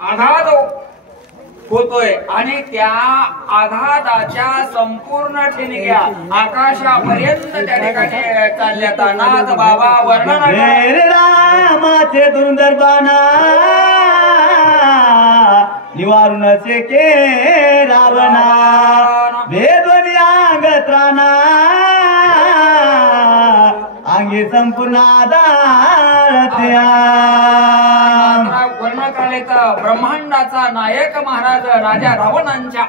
आघात होतोय आणि त्या आघाताच्या संपूर्ण ठिणग्या आकाशापर्यंत त्या ठिकाणी चालल्यात. नाथ बाबा वर्णन रामाचे दुंदर बाणा निवारणचे के रावणा वेदोनी अंग त्राणा अंगी संपूर्ण आधारत्या. वर्ण कालेत ब्रह्मांडाचा नायक महाराज राजा रावणांच्या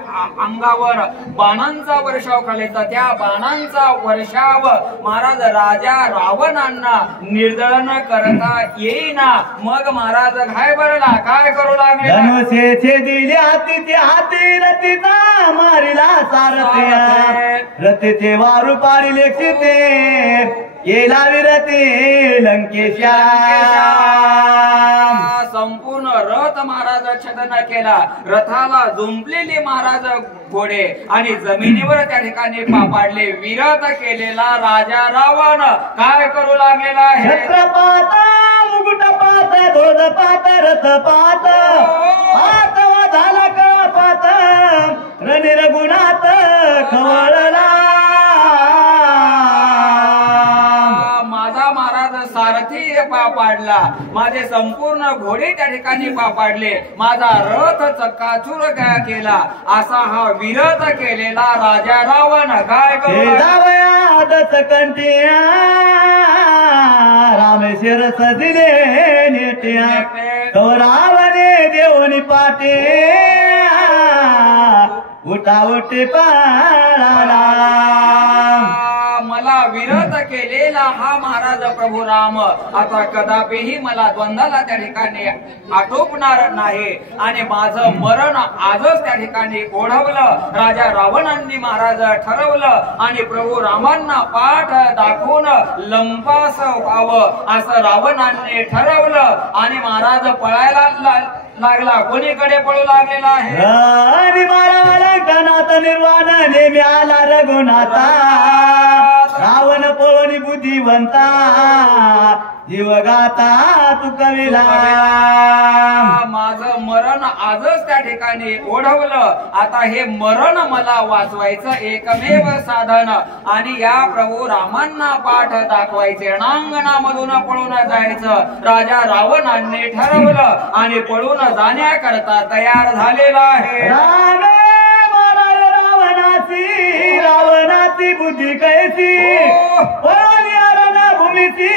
अंगावर बाणांचा वर्षाव कालेत. त्या बाणांचा वर्षाव महाराज राजा रावणांना निर्दळन करता येईना. मग महाराज घाय भरला, काय करू लागले. धनुष्येचे दिले हाती हाती रतीचा मारिला सारथ्या रतीचे वारू पाडिले क्षिते केला विरती लंकेशा. संपूर्ण रथ महाराज छदन केला. रथाला जुंपलेले महाराज घोडे आणि जमिनीवर त्या ठिकाणी पाडले. विरत केलेला राजा रावण काय करू लागलेला आहे. छत्रपात मुकुट पात ध्वज पात रथ पात आतवा झाला का पात रणिर गुणात खवळला. माझा महाराज सारथी पाडला, माझे संपूर्ण घोडे त्या ठिकाणी पाडले, माझा रथ चक्काचूर केला. असा हा विरत केलेला राजा रावण काय करू. कंटिया रामेश्वर सदिले नेट्या तो रावणे देवनी पाटे उठा उठे पाळाला. मला विरत केलेला हा महाराज प्रभू राम आता कदापिही मला द्वंद्वाला त्या ठिकाणी आटोपणार नाही आणि माझं मरण आजच त्या ठिकाणी ओढवलं. राजा रावणांनी महाराज ठरवलं आणि प्रभू रामांना पाठ दाखवून लंपास व्हावं असं रावणांनी ठरवलं आणि महाराज पळायला लागला. कोणीकडे पळू लागलेला आहे. निर्वाण नेमी आला रघुनाथा रावण पळवणी बुद्धिवंता जीव गाता तू कविला. माझं मरण आजच त्या ठिकाणी ओढवलं. आता हे मरण मला वाचवायचं एकमेव साधन आणि या प्रभू रामांना पाठ दाखवायचे. रणांगणामधून पळून जायचं राजा रावणांनी ठरवलं आणि पळून जाण्याकरता तयार झालेला आहे. रावणाची बुद्धी कैसी भूमीची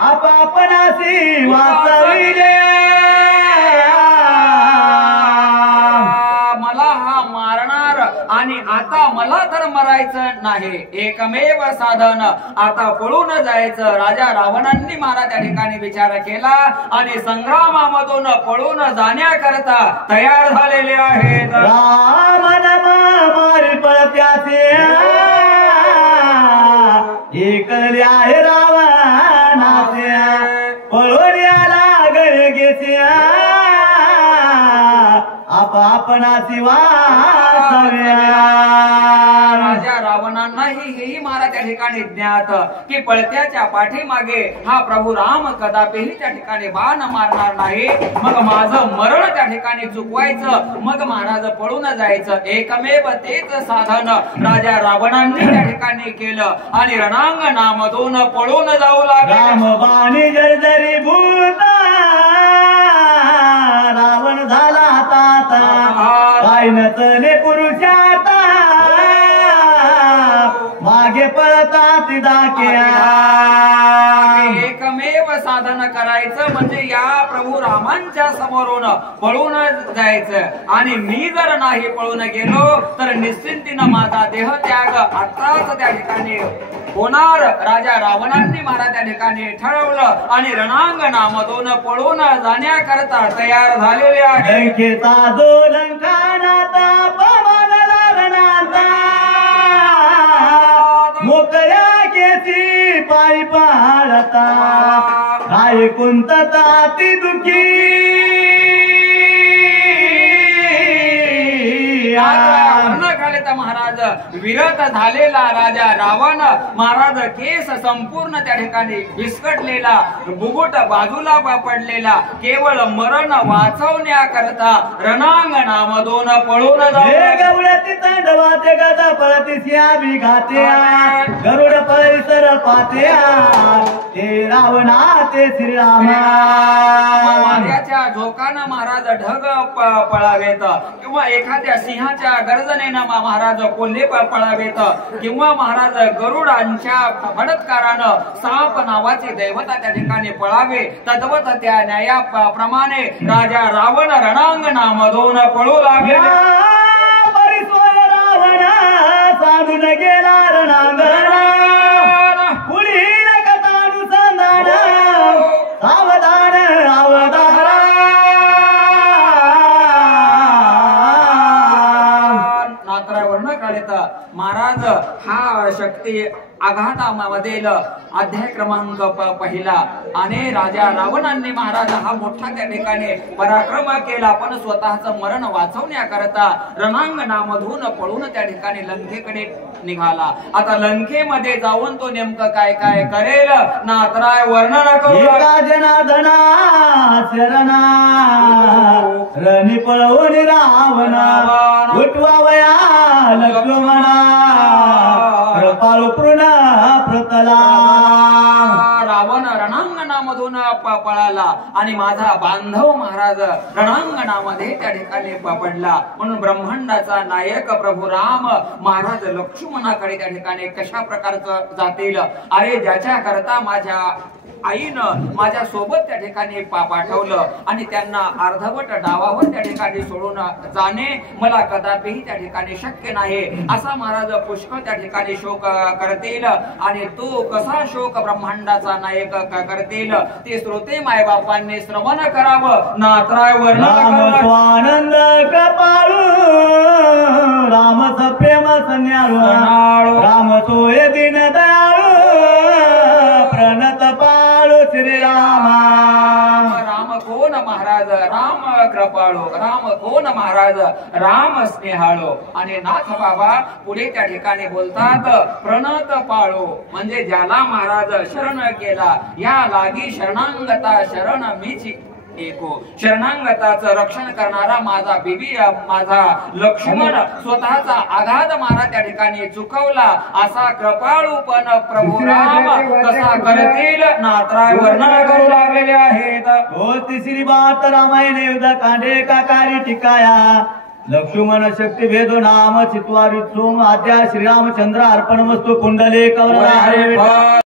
आपापणाची वाचविले. मला हा मारणार आणि आता मला तर मरायचं नाही. एकमेव साधन आता पळून जायचं. राजा रावणांनी मला त्या ठिकाणी विचार केला आणि संग्रामामधून पळून जाण्याकरता तयार झालेले आहेत. मारी पळत्याचे एकले आहे रावणाच्या पळवण्याला गळगेच्या आपापणाची वाचव्या. राजा रावणांनाही हेही मला त्या ठिकाणी ज्ञात की पळत्याच्या पाठीमागे हा प्रभू राम कदापिही त्या ठिकाणी बाण मारणार नाही. मग माझं मरण त्या ठिकाणी चुकवायचं, मग महाराज पळून जायचं. एकमेव तेच साधन राजा रावणांनी त्या ठिकाणी केलं आणि रणांगणामधून पळून जाऊ लागला. रामबाणी जर्जरी भूता रावण झाला ताता काय नतले पुरुषाता मागे पळतात दाक्या. एकमेव साधन करायचं म्हणजे या प्रभू रामांच्या समोरून पळून जायचं आणि मी जर नाही पळून गेलो तर निश्चिंतीनं माझा देह त्याग आताच त्या ठिकाणी होणार. राजा रावणांनी मला त्या ठिकाणी ठरवलं आणि रणांगणामधून पळून जाण्याकरता तयार झालेले आहे. लंकेचा जो लंकानाता पवनला रणांता मोकळ्या केसी पायी पाळता काय कुंतता ती दुखी. महाराज विरत झालेला राजा रावण महाराज केस संपूर्ण त्या ठिकाणी विस्कटलेला बुगुट बाजूला पडलेला केवळ मरण वाचवण्याकरता रणांगणामधून पळून गवळ्याची तांडवाते गदा पळती सिया घात्या गरुड परिसर पात्या ते रावणा ते श्रीरामा माझ्याच्या झोकानं महाराज ढग पळावेत किंवा एखाद्या सिंहाच्या गर्जनेनं महाराज कोल्हे पळावेत किंवा महाराज गरुडांच्या फडत्कारानं साप नावाचे दैवता त्या ठिकाणी पळावे तद्वत त्या न्यायाप्रमाणे राजा रावण रणांगणामधून पळू लागले साधून गेला रणांगणा पुढील कथानुसंधान सावधान अवधान नात्रावर्ण काढित महाराज हा शक्ती आघातामधील अध्याय क्रमांक पहिला आणि राजा रावणाने महाराज हा मोठा त्या ठिकाणी पराक्रम केला पण स्वतःचं मरण वाचवण्याकरता रणांगणामधून पळून त्या ठिकाणी लंकेकडे निघाला. आता लंकेमध्ये जाऊन तो नेमकं काय काय करेल नात्राय वर्णन करू जनार्दना शरणा रणी पळवून रावणा उठवावया लक्ष्मणा कृपाळू प्रतला रावण रणांगणामधून पळाला आणि माझा बांधव महाराज रणांगणामध्ये त्या ठिकाणी पडला. म्हणून ब्रह्मांडाचा नायक प्रभू राम महाराज लक्ष्मणाकडे त्या ठिकाणी कशा प्रकारचं जातील. अरे ज्याच्या करता माझ्या आईनं माझ्या सोबत त्या ठिकाणी पाठवलं आणि त्यांना अर्धवट डावावर त्या ठिकाणी सोडून जाणे मला कदापिही त्या ठिकाणी शक्य नाही असा महाराज पुष्कळ त्या ठिकाणी शोक करतील. आणि तो कसा शोक ब्रह्मांडाचा नायक करतील ते श्रोते मायबापांनी श्रवण करावं. नात्राय वर्णन स्वानंद कपाळू राम प्रेम संन्याळू राम सोय दिन दयाळू प्रणत पाळू श्रीरामा. राम कोण महाराज राम कृपाळू राम कोण महाराज राम स्नेहाळू. आणि नाथ बाबा पुढे त्या ठिकाणी बोलतात प्रणत पाळू म्हणजे ज्याला महाराज शरण केला या लागी शरणांगता शरण मीची एको. शरणांगताचं रक्षण करणारा माझा बिबी माझा लक्ष्मण स्वतःचा आघात मारा त्या ठिकाणी चुकवला असा कृपाळूपण प्रभू राम कसा करतील नात्राय वर्णन करू लागलेले आहेत. हो तिसरी बात रामायण युद्ध कांडे काकारी टिकाया लक्ष्मण शक्ती भेदो नाम चित्वारी सोम आद्या श्रीरामचंद्र अर्पण वस्तू कुंडले कवरा हरे.